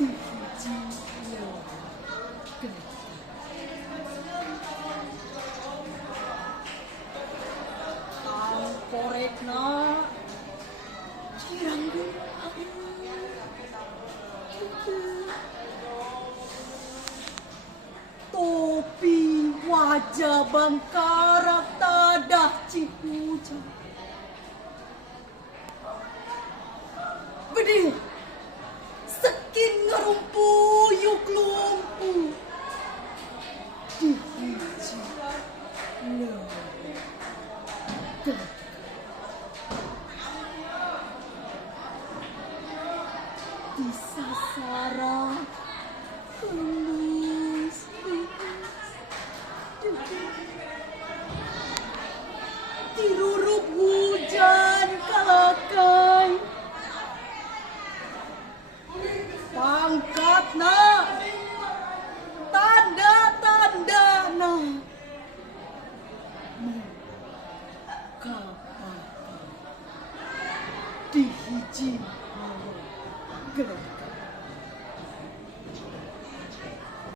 Dihiji yo gede. Korekna ciranggung topi wajah bangkarak tadah cipuja bedih sekin ngerumpuyuk lumpuh dihiji lo gede. Di sasaran tulus dirurup hujan kalakai pangkatna tanda-tanda na kapapa dihiji gede.